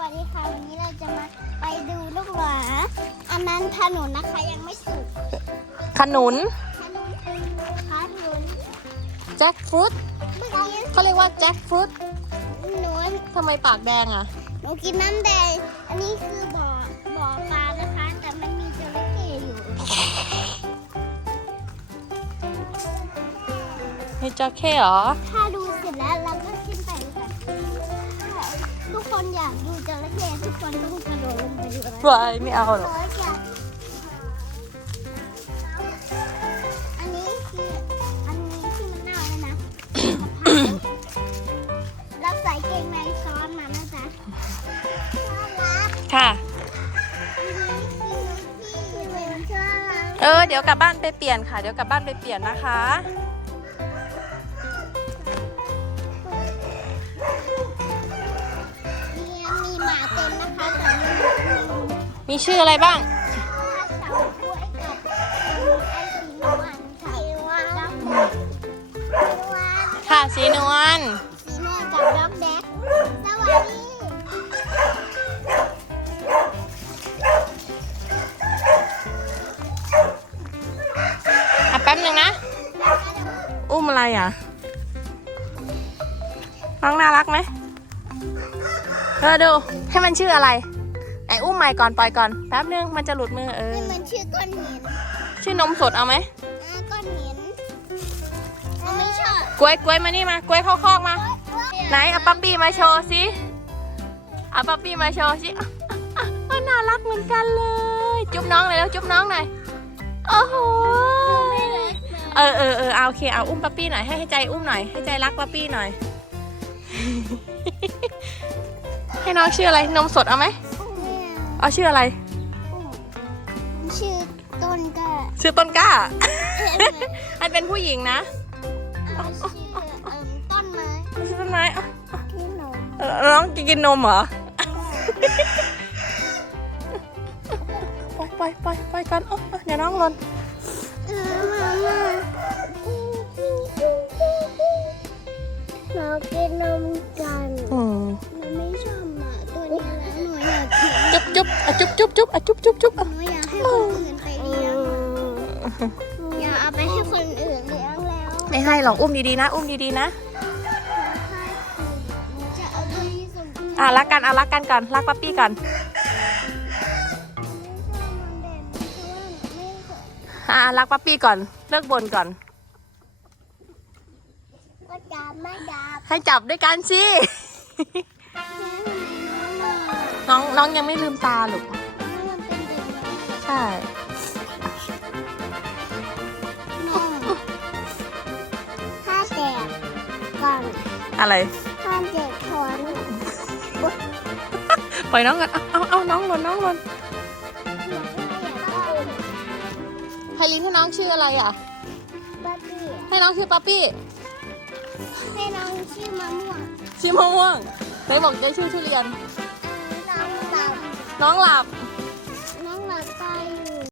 วัสดีค่ะวันนี้เราจะมาไปดูลูกหมาอันนั้นถนนนะคะยังไม่สุกขนุนถนนถนนแจ็คฟรุตเมื่อกี้เขาเรียกว่าแจ็คฟรุตหนูทำไมปากแดงอะหนูกินน้ำแดง อันนี้คือบ่อบ่อปลานะคะ แต่มันมีจระเข้อยู่มีจระเข้เหรอถ้า คนอยากดูจระเข้ทุกคนต้องกระโดดลงไปดูนะวายไม่เอาหรอกร้อยจัดอันนี้คืออันนี้ที่มันเน่าแล้วนะ รับใส่เกงในซ้อนมานะจ๊ะน่ารักค่ะอันนี้คือที่เป็นเชื่อรักเออ เดี๋ยวกลับบ้านไปเปลี่ยนค่ะ เดี๋ยวกลับบ้านไปเปลี่ยนนะคะ มีชื่ออะไรบ้างเสากล้วยกับไอศีนวลค่ะด็อกแดกสีนวลค่ะสีนวลสีนวลกับด็อกแดกสวัสดีอะแป๊บหนึ่งนะ อุ้มอะไรอะ น้องน่ารักไหมเออดู ให้มันชื่ออะไร ไหนอุ้มใหม่ก่อนปล่อยก่อนแป๊บนึงมันจะหลุดมือเออนี่มันชื่อก้อนหินชื่อนมสดเอาไหมอ่าก้อนหินเราไม่ชอบกล้วยกล้วยมานี่มากล้วยเข้าคอกมา ไหนเอาปั๊ปปี้มาโชว์สิเอาปั๊ปปี้มาโชว์สิอะอะอะอะน่ารักเหมือนกันเลย จุ๊บน้องหน่อยแล้วจุ๊บน้องหน่อยโอ้โหเออเออเออเอาโอเคเอาอุ้มปั๊ปปี้หน่อยให้ให้ใจอุ้มหน่อยให้ใจรักปั๊ปปี้หน่อย ให้น้องชื่ออะไรนมสดเอาไหม เอาชื่ออะไร ชื่อต้นก็ชื่อต้นกล้า อันเป็นผู้หญิงนะเอาชื่อเอิ่มต้นไม้ชื่อต้นไม้เอาที่หนูเออน้องกินกินนมเหรอปล่อยปล่อยปล่อยปล่อยก่อนโอ้เดี๋ยวน้องหล่นเออมามาเรากินนมกัน อยากเอาไปให้คนอื่นเลี้ยงแล้วไม่ให้หรอกอุ้มดีๆนะ อุ้มดีๆนะหนูจะเอาตัวนี้ส่งคืนอะรักกันอะรักกันก่อนรักปั๊ปปี้ก่อน อะรักปั๊ปปี้ก่อนเลิกบ่นก่อนก็จับไม่จับให้จับด้วยกันสิ น้องน้องยังไม่ลืมตาลูกมันเป็นเด็กใช่ อะไรถ้าแตกถอนปล่อยน้องกันเอาเอาเอาน้องหล่นน้องหล่นไพลินให้น้องชื่ออะไรอะบัดดี้ให้น้องชื่อปั๊ปปี้ ให้น้องชื่อมะม่วงชื่อมะม่วงไหนบอกจะชื่อทุเรียนน้องดน้องหลับำ